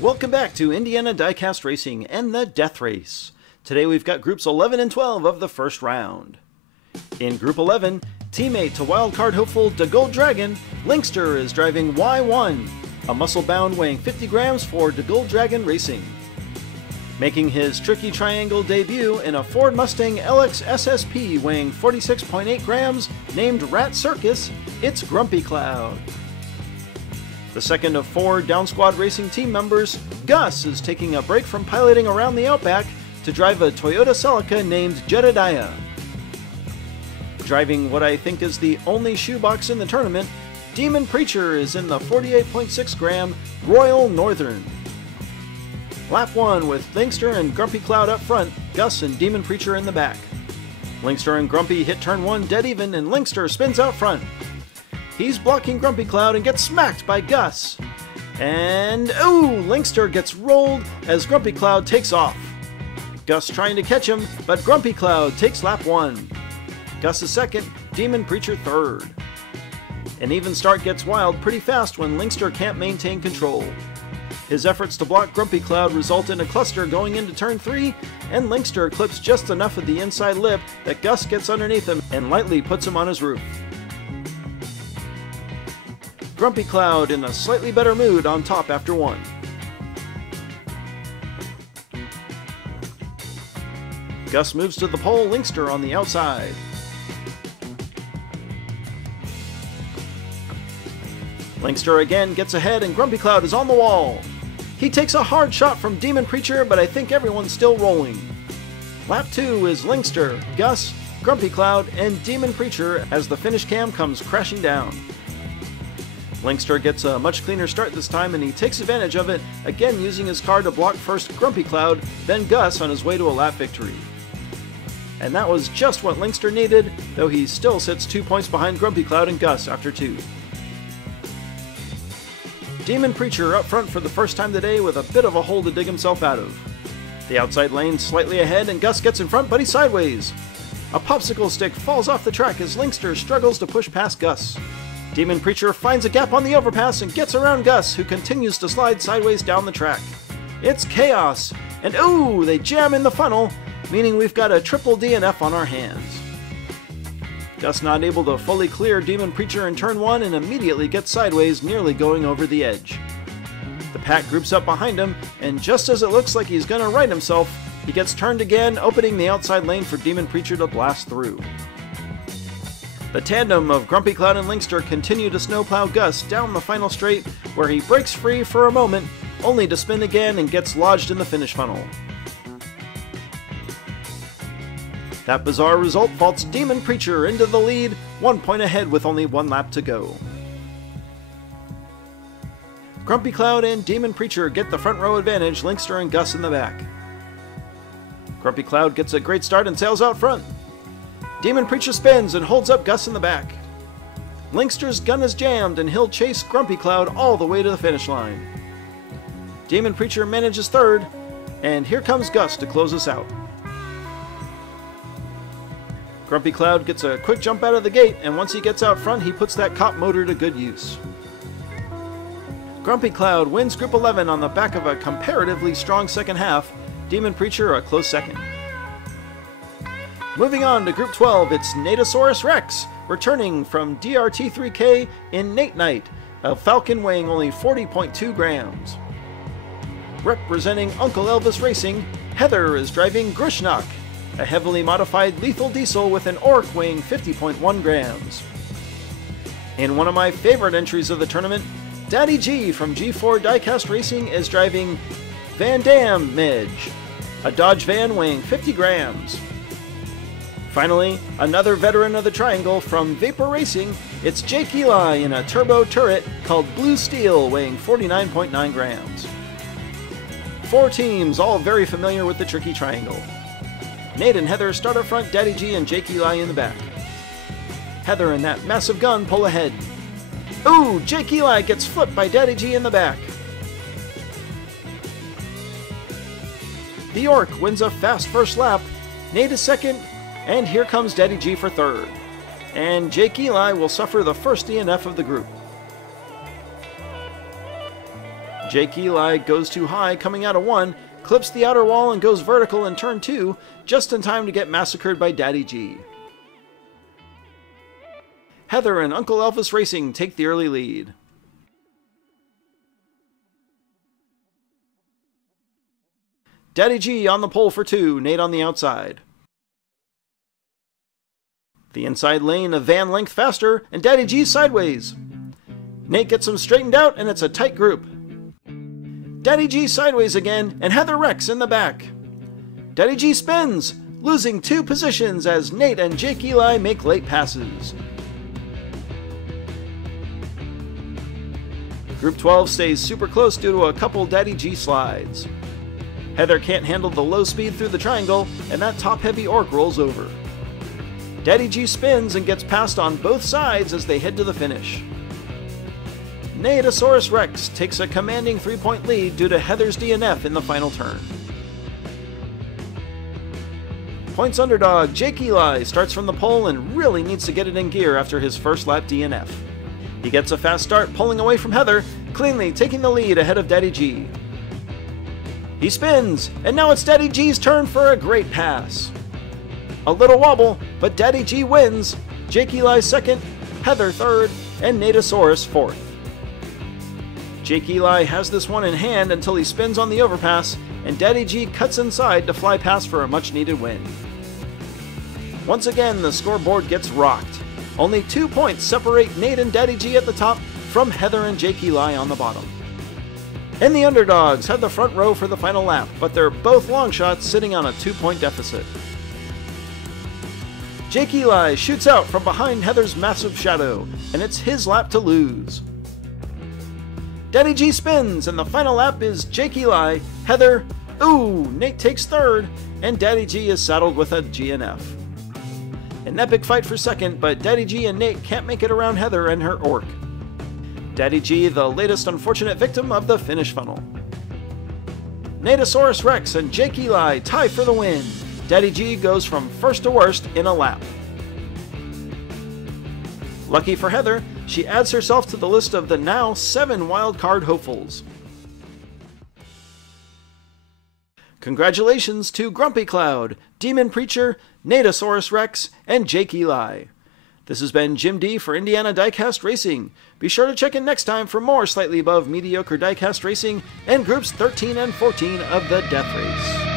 Welcome back to Indiana Diecast Racing and the Death Race. Today we've got groups 11 and 12 of the first round. In Group 11, teammate to wildcard hopeful the Gold Dragon, Linkster is driving Y1, a muscle-bound weighing 50 grams for the Gold Dragon Racing. Making his tricky triangle debut in a Ford Mustang LX SSP weighing 46.8 grams, named Rat Circus, it's Grumpy Cloud. The second of 4 Down Squad Racing team members, Gus is taking a break from piloting around the Outback to drive a Toyota Celica named Jedediah. Driving what I think is the only shoebox in the tournament, Demon Preacher is in the 48.6 gram Royal Northern. Lap 1 with Linkster and Grumpy Cloud up front, Gus and Demon Preacher in the back. Linkster and Grumpy hit turn 1 dead even and Linkster spins out front. He's blocking Grumpy Cloud and gets smacked by Gus. And ooh, Linkster gets rolled as Grumpy Cloud takes off. Gus trying to catch him, but Grumpy Cloud takes lap 1. Gus is second, Demon Preacher third. An even start gets wild pretty fast when Linkster can't maintain control. His efforts to block Grumpy Cloud result in a cluster going into turn 3, and Linkster clips just enough of the inside lip that Gus gets underneath him and lightly puts him on his roof. Grumpy Cloud in a slightly better mood on top after 1. Gus moves to the pole, Linkster on the outside. Linkster again gets ahead and Grumpy Cloud is on the wall. He takes a hard shot from Demon Preacher, but I think everyone's still rolling. Lap 2 is Linkster, Gus, Grumpy Cloud, and Demon Preacher as the finish cam comes crashing down. Linkster gets a much cleaner start this time and he takes advantage of it, again using his car to block first Grumpy Cloud, then Gus on his way to a lap victory. And that was just what Linkster needed, though he still sits 2 points behind Grumpy Cloud and Gus after 2. Demon Preacher up front for the first time today with a bit of a hole to dig himself out of. The outside lane slightly ahead and Gus gets in front, but he's sideways. A popsicle stick falls off the track as Linkster struggles to push past Gus. Demon Preacher finds a gap on the overpass and gets around Gus, who continues to slide sideways down the track. It's chaos, and ooh, they jam in the funnel, meaning we've got a triple DNF on our hands. Gus not able to fully clear Demon Preacher in turn 1 and immediately gets sideways, nearly going over the edge. The pack groups up behind him, and just as it looks like he's gonna right himself, he gets turned again, opening the outside lane for Demon Preacher to blast through. The tandem of Grumpy Cloud and Linkster continue to snowplow Gus down the final straight, where he breaks free for a moment, only to spin again and gets lodged in the finish funnel. That bizarre result vaults Demon Preacher into the lead, 1 point ahead with only 1 lap to go. Grumpy Cloud and Demon Preacher get the front row advantage, Linkster and Gus in the back. Grumpy Cloud gets a great start and sails out front. Demon Preacher spins and holds up Gus in the back. Linkster's gun is jammed and he'll chase Grumpy Cloud all the way to the finish line. Demon Preacher manages third, and here comes Gus to close us out. Grumpy Cloud gets a quick jump out of the gate, and once he gets out front, he puts that cop motor to good use. Grumpy Cloud wins Group 11 on the back of a comparatively strong second half, Demon Preacher a close second. Moving on to Group 12, it's Natosaurus Rex, returning from DRT3K in Nate Night, a Falcon weighing only 40.2 grams. Representing Uncle Elvis Racing, Heather is driving Grishnock, a heavily modified lethal diesel with an Orc weighing 50.1 grams. In one of my favorite entries of the tournament, Daddy G from G4 Diecast Racing is driving Van Damme Midge, a Dodge van weighing 50 grams. Finally, another veteran of the triangle from Vapor Racing, it's Jake Eli in a turbo turret called Blue Steel weighing 49.9 grams. 4 teams, all very familiar with the tricky triangle. Nate and Heather start up front, Daddy G and Jake Eli in the back. Heather and that massive gun pull ahead. Ooh, Jake Eli gets flipped by Daddy G in the back. The Orc wins a fast first lap, Nate is second, and here comes Daddy G for third. And Jake Eli will suffer the first DNF of the group. Jake Eli goes too high, coming out of 1, clips the outer wall and goes vertical in turn 2, just in time to get massacred by Daddy G. Heather and Uncle Elvis Racing take the early lead. Daddy G on the pole for 2, Nate on the outside. The inside lane a van length faster, and Daddy G's sideways. Nate gets him straightened out, and it's a tight group. Daddy G sideways again, and Heather wrecks in the back. Daddy G spins, losing 2 positions as Nate and Jake Eli make late passes. Group 12 stays super close due to a couple Daddy G slides. Heather can't handle the low speed through the triangle, and that top-heavy orc rolls over. Daddy G spins and gets passed on both sides as they head to the finish. Neotosaurus Rex takes a commanding 3-point lead due to Heather's DNF in the final turn. Points underdog Jake Eli starts from the pole and really needs to get it in gear after his first lap DNF. He gets a fast start pulling away from Heather, cleanly taking the lead ahead of Daddy G. He spins, and now it's Daddy G's turn for a great pass. A little wobble, but Daddy G wins. Jake Eli second, Heather third, and Neotosaurus fourth. Jake Eli has this one in hand until he spins on the overpass, and Daddy G cuts inside to fly past for a much-needed win. Once again, the scoreboard gets rocked. Only 2 points separate Nate and Daddy G at the top from Heather and Jake Eli on the bottom. And the underdogs had the front row for the final lap, but they're both long shots sitting on a 2-point deficit. Jake Eli shoots out from behind Heather's massive shadow, and it's his lap to lose. Daddy G spins, and the final lap is Jake Eli, Heather, Nate takes third, and Daddy G is saddled with a GNF. An epic fight for second, but Daddy G and Nate can't make it around Heather and her orc. Daddy G, the latest unfortunate victim of the finish funnel. Neotosaurus Rex and Jake Eli tie for the win. Daddy G goes from first to worst in a lap. Lucky for Heather, she adds herself to the list of the now 7 wildcard hopefuls. Congratulations to Grumpy Cloud, Demon Preacher, Neotosaurus Rex, and Jake Eli. This has been Jim D for Indiana Diecast Racing. Be sure to check in next time for more slightly above mediocre diecast racing and groups 13 and 14 of the Death Race.